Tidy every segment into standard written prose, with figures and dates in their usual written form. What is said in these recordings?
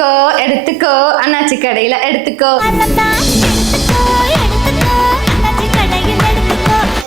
எடுத்துக்கோ எடுத்துக்கோ அண்ணாச்சி கடையில எடுத்துக்கோ.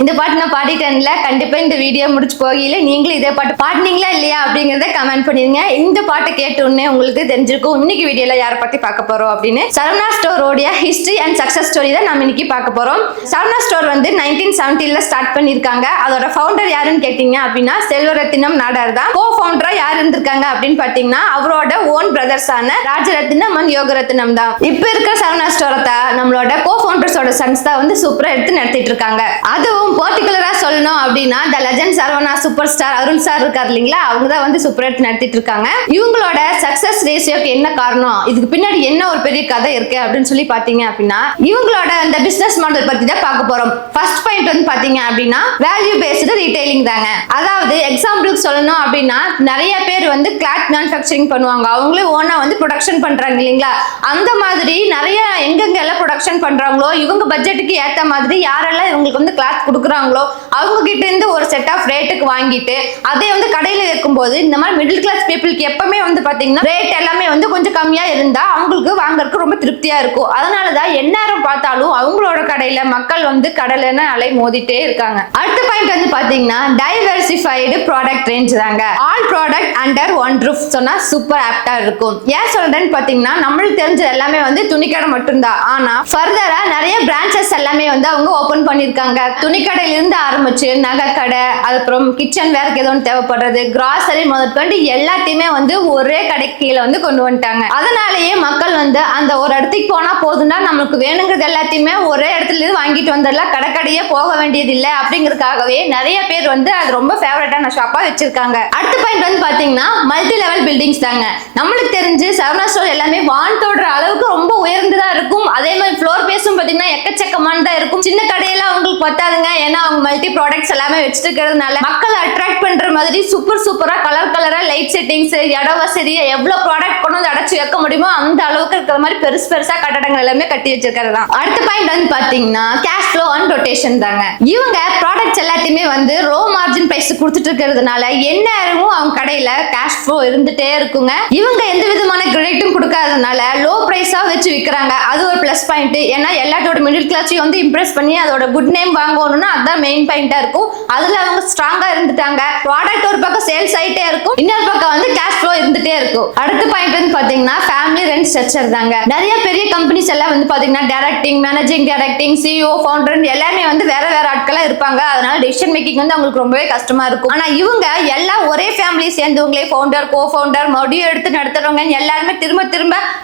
இந்த பாட்டு நான் பாடிட்டேன்ல, கண்டிப்பா இந்த வீடியோ முடிச்சு போகல நீங்களும் இதே பாட்டு பாடினீங்களா இல்லையா அப்படிங்கறத கமெண்ட் பண்ணிருங்க. இந்த பாட்டை கேட்ட உடனே உங்களுக்கு தெரிஞ்சிருக்கும் இன்னைக்கு வீடியோல யாரை பத்தி பார்க்க போறோம் அப்படின்னு. சரவணா ஸ்டோரோட ஹிஸ்டரி அண்ட் சக்சஸ் ஸ்டோரி தான் நம்ம இன்னைக்கு பார்க்க போறோம். சரவணா ஸ்டோர் வந்து 1970ல ஸ்டார்ட் பண்ணிருக்காங்க. அதோட ஃபவுண்டர் யாருன்னு கேட்டீங்க அப்படின்னா செல்வரத்தினம் நாடார் தான். கோ ஃபவுண்டரா யார் இருந்திருக்காங்க அப்படின்னு பாத்தீங்கன்னா அவரோட ஓன் பிரதர்ஸான ராஜரத்தினம் அண்ட் யோகரத்தினம் தான். இப்ப இருக்கிற சரவணா ஸ்டோரத்தை நம்மளோட கோ ஃபவுண்டர்ஸோட சன்ஸ் தான் வந்து சூப்பரா எடுத்து நடத்திட்டு இருக்காங்க. அதுவும் பர்டிகுலரா சொல்லணும் அப்படின்னா the legend Saravana super star Arul sir இருக்காரு இல்லைங்களா, அவங்க தான் வந்து சூப்பர் எடுத்து நடத்திட்டு இருக்காங்க. இவங்களோட சக்சஸ் ரேஷியோக்கு என்ன காரணம், இதுக்கு பின்னாடி என்ன ஒரு பெரிய கதை இருக்கு அப்படின்னு சொல்லி பாத்தீங்க அப்படின்னா இவங்களோட அந்த பிசினஸ் மாடல் பத்தி தான் பார்க்க போறோம். ஃபர்ஸ்ட் பாயிண்ட் வந்து பாத்தீங்க அப்படின்னா வேல்யூ பேஸ்டு ரீட்டைலிங் தாங்க. அதாவது எக்ஸாம்பிளுக்கு சொல்லணும் அப்படின்னா நிறைய பேர் வந்து கிளாத் மேனுஃபேக்சரிங் பண்ணுவாங்க, அவங்களே ஓனா வந்து ப்ரொடக்ஷன் பண்றாங்க இல்லைங்களா. அந்த மாதிரி நிறைய எங்கெங்க எல்லாம் ப்ரொடக்ஷன் பண்றாங்களோ இவங்க பட்ஜெட்டுக்கு ஏத்த மாதிரி யாரெல்லாம் இவங்களுக்கு வந்து கிளாத் கொடுக்குறாங்களோ அவங்க கிட்ட இருந்து ஒரு செட் ஆஃப் ரேட்டுக்கு வாங்கிட்டு அதே வந்து கடையில வைக்கும்போது இந்த மாதிரி மிடில் கிளாஸ் பீப்புளுக்கு எப்பவுமே வந்து பாத்தீங்கன்னா ரேட் எல்லாமே வந்து கொஞ்சம் கம்மியா இருந்தா அவங்களுக்கு வாங்கறதுக்கு ரொம்ப திருப்தியா இருக்கும். அதனாலதான் எந்நேரம் பார்த்தாலும் அவங்களோட கடையில மக்கள் வந்து கடலைன்னு அலை மோதிட்டே இருக்காங்க. அடுத்த பாயிண்ட் வந்து பாத்தீங்கன்னா டைவர்சிஃபைடு ப்ராடக்ட் ரேஞ்ச் தாங்க. All product under one roof சொன்னா சூப்பர் ஆப்டா இருக்கும். ஏன் சொல்றேன்னு பாத்தீங்கன்னா நம்மளுக்கு தெரிஞ்சது எல்லாமே வந்து துணிக்கடை மட்டும்தான். ஆனா ஃபர்தரா நிறைய பிரான்ச்சஸ் எல்லாமே வந்து அவங்க ஓபன் பண்ணிருக்காங்க. துணிக்கடையில இருந்து ஆரம்பிச்சு நகை கடை, அதுக்கப்புறம் கிச்சன் வேற ஏதோ தேவைப்படுறது, கிராசரி முதற்கொண்டு எல்லாத்தையுமே வந்து ஒரே கடைக்கு கீழே வந்து கொண்டு வந்துட்டாங்க. அதனாலேயே மக்கள் வந்து அந்த ஒரு இடத்துக்கு போனா போதுன்னா நமக்கு வேணுங்கிறது எல்லாத்தையுமே ஒரே இடத்துல இருந்து வாங்கிட்டு வந்துடலாம், கடைக்கடையே போக வேண்டியது இல்லை அப்படிங்கறதுக்காகவே நிறைய பேர் வந்து அது ரொம்ப ஃபேவரட்டான ஷாப்பா வச்சிருக்காங்க. அடுத்த பாயிண்ட் வந்து பாத்தீங்கன்னா மல்டி லெவல் பில்டிங்ஸ் தாங்க. நம்மளுக்கு தெரிஞ்சு சரவணா ஸ்டோர் எல்லாமே வான்தோட அளவுக்கு ரொம்ப உயர்ந்துதான் இருக்கும். அதே மாதிரி ஃப்ளோர் பேஸும் பாத்தீங்கன்னா எக்கச்சக்கமானதா இருக்கும். சின்ன கடையெல்லாம் அவங்களுக்கு பத்தாதுங்க, ஏன்னா அவங்க மல்டி ப்ராடக்ட்ஸ் எல்லாமே வச்சுட்டு இருக்கிறதுனால மக்கள் அட்ராக்ட் பண்ற மாதிரி சூப்பரா கலரா லைட் செட்டிங்ஸ், இட வசதி, எவ்வளவு ப்ராடக்ட் கொண்டு வந்து அடைச்சு வைக்க முடியுமோ அந்த அளவுக்கு இருக்கிற மாதிரி பெருசா கட்டடங்கள் எல்லாமே கட்டி வச்சிருக்கிறது தான். அடுத்த பாயிண்ட் வந்து பாத்தீங்கன்னா கேஷ் ஃப்ளோ அண்ட் ரொட்டேஷன் தாங்க. இவங்க ப்ராடக்ட்ஸ் எல்லாத்தையுமே வந்து ரோ மார்ஜின் பிரைஸ் கொடுத்துட்டு இருக்கிறதுனால எந்நேரமும் அவங்க கடையில கேஷ் ஃப்ளோ இருந்துட்டே இருக்குங்க. இவங்க எந்த விதமான கிரெடிட்டும் கொடுக்காததுனால லோ பிரைஸா வச்சு விற்கிறாங்க. அது ஒரு பிளஸ் பாயிண்ட். ஏன்னா எல்லாத்தோட மிடில் கிளாஸையும் வந்து இம்ப்ரெஸ் பண்ணி அதோட குட் நேம் வாங்கணும்னா அதான் மெயின் பாயிண்டா இருக்கும். அதுல அவங்க ஸ்ட்ராங்கா இருந்துட்டாங்க. ப்ராடக்ட் ஒரு பக்கம் சேல்ஸ் ஆயிட்டே இருக்கும், இன்னொரு பக்கம் வந்து கேஷ் ஃப்ளோ இருந்துட்டே இருக்கும். அடுத்த பாயிண்ட் வந்து பாத்தீங்கன்னா ஃபேமிலி ரன் ஸ்ட்ரக்சர் தாங்க. நிறைய பெரிய கம்பெனிஸ் எல்லாம் வந்து பாத்தீங்கன்னா directing, managing directing, CEO, founder எல்லாமே வந்து வேற ஆட்களா இருப்பாங்க. அதனால டிசிஷன் மேக்கிங் வந்து அவங்களுக்கு ரொம்பவே கஷ்டமா இருக்கும். ஆனா இவங்க எல்லாம் ஒரே ஃபேமிலி சேர்ந்தவங்களே ஃபவுண்டர், கோ ஃபவுண்டர், மறுபடியும் எடுத்து நடத்துறவங்க எல்லாருமே திரும்ப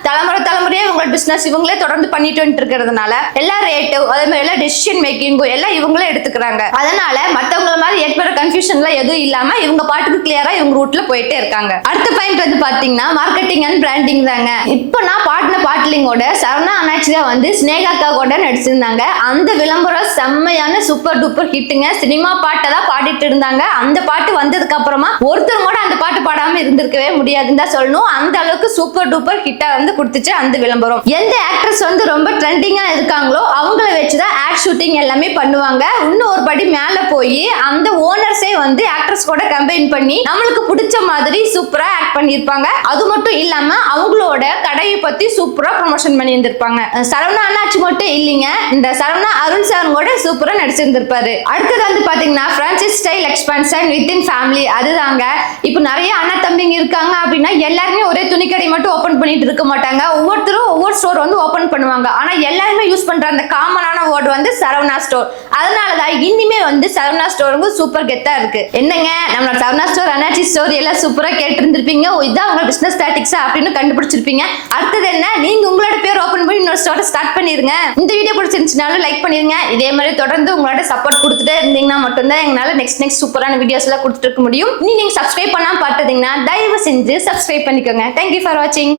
தலைமுறையா இவங்களோட பிசினஸ் இவங்களே தொடர்ந்து பண்ணிட்டு வந்துட்டு இருக்கிறதுனால எல்லா ரேட்டு அதே மாதிரி எல்லா டிசிஷன் மேக்கிங்கும் எல்லாம் இவங்களே எடுத்துக்கிறாங்க. அதனால மத்தவங்கள மாதிரி ஏற்படுற கன்ஃபியூஷன்ல எதுவும் இல்லாம இவங்க பாட்டுக்கு கிளியரா இவங்க ரூட்ல போயிட்டே இருக்காங்க. அடுத்த பாயிண்ட் வந்து பாத்தீங்கன்னா மார்க்கெட்டிங் அண்ட் பிராண்டிங் தாங்க. இப்போ நான் பாடின பாட்டிலிங்கோட சரவணா அண்ணாச்சி தான் வந்து ஸ்னேகாக்கா கூட நடிச்சிருந்தாங்க. அந்த விளம்பரம் செம்மையான சூப்பர் டூப்பர் ஹிட்டுங்க. சினிமா பாட்டை தான் பாடிட்டு இருந்தாங்க. அந்த பாட்டு வந்ததுக்கு அப்புறமா ஒருத்தர் கூட அந்த பாட்டு பாடாம இருந்திருக்கவே முடியாதுன்னு தான் சொல்லணும். அந்த அளவுக்கு சூப்பர் டூப்பர் ஹிட்டா வந்து கொடுத்துச்சு அந்த விளம்பரம். எந்த ஆக்ட்ரஸ் வந்து ரொம்ப ட்ரெண்டிங்கா இருக்காங்களோ அவங்கள வச்சுதான் ஆட் ஷூட்டிங் எல்லாமே பண்ணுவாங்க. இன்னும் ஒரு படி மேல போய் அந்த ஓனர்ஸே வந்து ஆக்ட்ரஸ் கூட கம்பைன் பண்ணி நம்மளுக்கு பிடிச்ச மாதிரி சூப்பரா ஆக்ட் பண்ணிருப்பாங்க. அது மட்டும் இல்லாம அவங்களோட கடையை பத்தி சூப்பரா ப்ரொமோஷன் பண்ணி இருந்திருப்பாங்க. சரவணா அண்ணாச்சி மட்டும் இல்லைங்க, இந்த சரவணா அருண் சார் கூட சூப்பரா நடிச்சிருந்திருப்பாரு. அடுத்தது வந்து பாத்தீங்கன்னா franchise style expansion within family. அதுதாங்க. இப்போ நிறைய அண்ணா தம்பிங்க இருக்காங்க அப்படின்னா எல்லாருமே ஒரே துணிக்கடை மட்டும் ஓபன் பண்ணிட்டு இருக்க மாட்டாங்க. ஒவ்வொருத்தரும் ஒவ்வொரு ஸ்டோர் வந்து ஓபன் பண்ணுவாங்க. ஆனா எல்லாருமே யூஸ் பண்ற அந்த காமனான வேர்ட் வந்து சரவணா ஸ்டோர். அதனாலதான் இனிமே வந்து சரவணா ஸ்டோருங்க சூப்பர் கெத்தா இருக்கு. என்னங்க நம்ம சரவணா ஸ்டோர், அண்ணாச்சி ஸ்டோர் எல்லாம் சூப்பரா கேட்டு இருந்திருப்பீங்க. இதான் உங்க பிசினஸ் ஸ்டாட்டிக்ஸா அப்படின்னு கண்டுபிடிச்சிருப்பீங்க. அடுத்தது என்ன, நீங்க உங்களோட பேர் ஓபன் பண்ணி இன்னொரு ஸ்டோரை ஸ்டார்ட் பண்ணிருங்க. இந்த வீடியோ பிடிச்சிருந்துச்சுனாலும் லைக் பண்ணிருங்க. இதே மாதிரி தொடர்ந்து உங்களோட சப்போர்ட் கொடுத்துட்டே இருந்தீங்கன்னா மட்டும்தான் எங்களால நெக்ஸ்ட் சூப்பரான வீடியோஸ் எல்லாம் கொடுத்துட்டு இருக்க முடியும். நீங்க சப்ஸ்கிரைப் பண்ணாம பார்த்தீங்கன்னா தயவு செஞ்சு சப்ஸ்கிரைப் பண்ணிக்கோங்க. தேங்க்யூ ஃபார் வாட்சிங்.